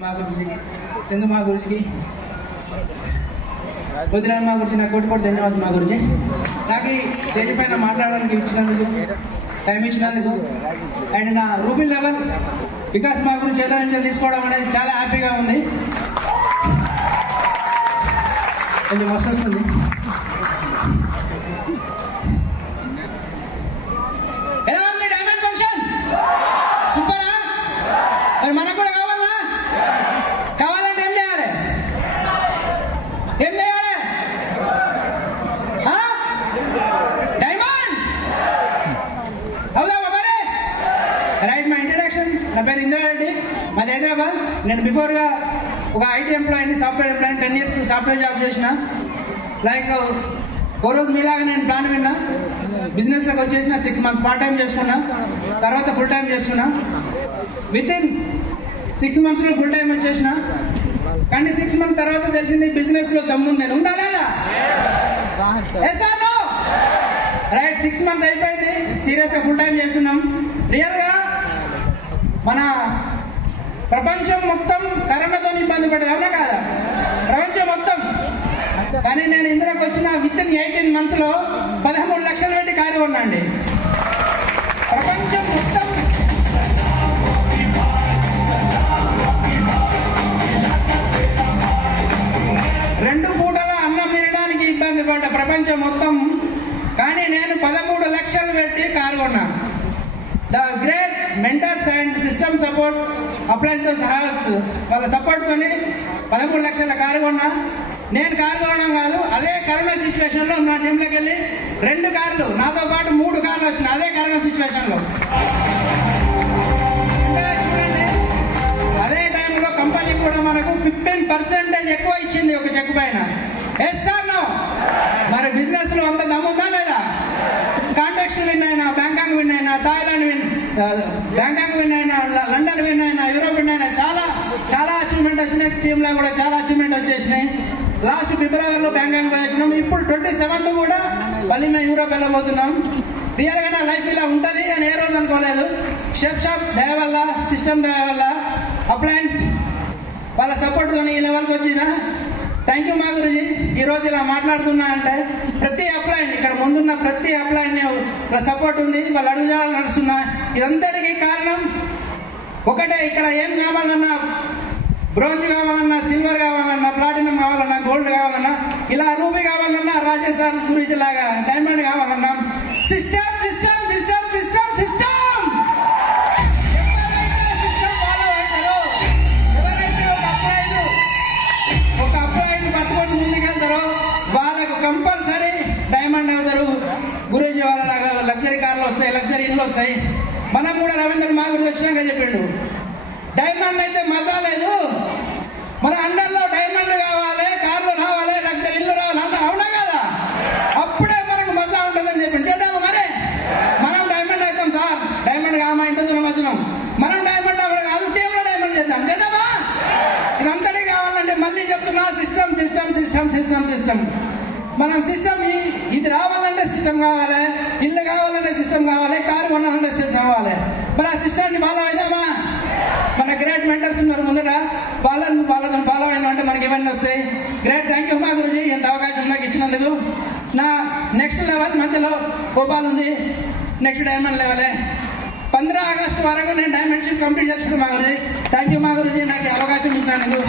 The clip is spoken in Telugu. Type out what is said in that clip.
మా గురుజీకి చందు మా గురుజీకి బుద్ధిరామ్ మా గురించి నాకు కోటి ధన్యవాదాలు మా గురించి నాకు ఈ స్టేజ్ పైన మాట్లాడడానికి ఇచ్చినందుకు టైం ఇచ్చినందుకు అండ్ నా రూబీ లెవెల్ వికాస్ మా గురించి చేతుల నుంచి తీసుకోవడం అనేది చాలా హ్యాపీగా ఉంది. కొంచెం మస్తు వస్తుంది. ఎలా ఉంది డైమండ్ ఫంక్షన్? సూపరా? మరి మనకు కూడా కావాలా? కావాలంటే ఏం చేయాలి? ఏం చేయాలి? డైమండ్ అవుదామా మరి? రైట్. మా ఇంట్రడక్షన్, నా పేరు ఇంద్రారెడ్డి, మాది హైదరాబాద్. నేను బిఫోర్గా ఒక ఐటీ ఎంప్లాయీని, సాఫ్ట్వేర్ ఎంప్లాయీని, 10 years సాఫ్ట్వేర్ జాబ్ చేసిన. లైక్ ఓ రోజు మీలాగా నేను ప్లాన్ విన్నా, బిజినెస్లోకి వచ్చేసిన 6 months పార్ట్ టైం చేసుకున్నా, తర్వాత ఫుల్ టైం చేస్తున్నా. వితిన్ 6 months ఫుల్ టైం వచ్చేసిన. కానీ 6 months తర్వాత తెలిసింది బిజినెస్ లో దమ్ముంది. నేను ఉందా లేదా? రైట్. 6 months అయిపోయింది, సీరియస్ గా ఫుల్ టైం చేస్తున్నాం. రియల్ గా మన ప్రపంచం మొత్తం కరోనాతో ఇబ్బంది పడ్డది, అవునా కాదా? ప్రపంచం మొత్తం. కానీ నేను ఇందులోకి వచ్చిన వితిన్ 18 months లో 13 లక్షలు పెట్టి కారు కొన్నాండి. ప్రపంచం మొత్తం రెండు పూటల అన్నం తినడానికి ఇబ్బంది పడ్డ ప్రపంచం మొత్తం. కానీ నేను 13 లక్షలు పెట్టి కారు కొన్నాను. The great mentors and system support అప్లైన్తో సహా వాళ్ళ సపోర్ట్ తోని 13 లక్షల కారు కొన్నా. నేను కారు కొనడం కాదు, అదే కరోనా సిచ్యువేషన్ లో నా టీంలోకి వెళ్ళి 2 కార్లు, నాతో పాటు 3 కార్లు వచ్చినాయి అదే కరోనా సిచ్యువేషన్ లో. చూడండి, అదే టైంలో కంపెనీ కూడా మనకు 15% ఎక్కువ ఇచ్చింది ఒక చెక్ పైన. Yes sir no? మరి బిజినెస్ లో అంత దమ్ముందా లేదా? కాంటాక్ట్స్ విన్ అయినా, బ్యాంకాక్ విన్ అయినా, థాయిలాండ్ బ్యాంకాక్ విన్ అయినా, లండన్ విన్ అయినా, యూరోప్ విన్ అయినా, చాలా చాలా అచీవ్మెంట్ వచ్చినాయి. టీంలో కూడా చాలా అచీవ్మెంట్ వచ్చేసినాయి. లాస్ట్ ఫిబ్రవరిలో బ్యాంకాక్ పోయి వచ్చినాం. ఇప్పుడు 27th కూడా మళ్ళీ మేము యూరోప్ వెళ్ళబోతున్నాం. రియల్ గా నా లైఫ్ ఇలా ఉంటుంది అని ఏ రోజు అనుకోలేదు. షెఫ్ షాప్ దయ వల్ల, సిస్టమ్ దయ వల్ల, అప్లయన్స్ వాళ్ళ సపోర్ట్ తోని ఈ లెవెల్కి వచ్చిన. థ్యాంక్ యూ మా గురుజీ. ఈ రోజు ఇలా మాట్లాడుతున్నా అంటే ప్రతి అప్లైన్, ఇక్కడ ముందున్న ప్రతి అప్లైన్ సపోర్ట్ ఉంది, వాళ్ళు అడుగుజాలు నడుస్తున్నా. ఇదంతటికీ కారణం ఒకటే, ఇక్కడ ఏం కావాలన్నా, బ్రోంజ్ కావాలన్నా, సిల్వర్ కావాలన్నా, ప్లాటినం కావాలన్నా, గోల్డ్ కావాలన్నా, ఇలా రూబీ కావాలన్నా, రాజేశాన్ గురించి లాగా డైమండ్ కావాలన్నా, system system system system system వాళ్ళకు కంపల్సరీ డైమండ్ అవుతారు. గురూజీ వాళ్ళలాగా లగ్జరీ కార్లు వస్తాయి, లగ్జరీ ఇండ్లు వస్తాయి. మనం కూడా రవీంద్ర మా గురించి వచ్చినాక చెప్పిండు, డైమండ్ అయితే మజా లేదు, మన అండర్లో డైమండ్ కావాలి, కార్లు రావాలి, లగ్జరీ ఇల్లు రావాలి, అవునా కదా? అప్పుడే మనకు మజా ఉంటుందని చెప్పిండు. చేద్దామా మరి? మనం డైమండ్ అవుతాం సార్. డైమండ్ కామా, ఇంత దూరం వచ్చినాం. మనం డైమండ్ అవ్వడం కాదు, టీంలో డైమండ్ చేద్దాం. చేద్దామా? ఇదంతటి కావాలంటే మళ్ళీ చెప్తున్నా, system system system system system. మనం సిస్టమ్ ఇది రావాలంటే సిస్టమ్ కావాలి, ఇల్లు కావాలంటే సిస్టమ్ కావాలి, కారు కొనాలంటే సిస్టమ్ కావాలి. మరి ఆ సిస్టమ్ని ఫాలో అయినామా? మన గ్రేట్ మెంటర్స్ ఉన్నారు ముందట, వాళ్ళని ఫాలో అయినా అంటే మనకి ఇవన్నీ వస్తాయి. గ్రేట్. థ్యాంక్ యూ మా గురుజీ, ఎంత అవకాశం నాకు ఇచ్చినందుకు. నా నెక్స్ట్ లెవెల్ మధ్యలో గోపాల్ ఉంది, నెక్స్ట్ డైమండ్ లెవెలే. 15 ఆగస్టు వరకు నేను డైమెన్షన్ కంప్లీట్ చేసుకుంటాను మా గురుజీ. థ్యాంక్ యూ మా గురుజీ, నాకు అవకాశం ఇచ్చినందుకు.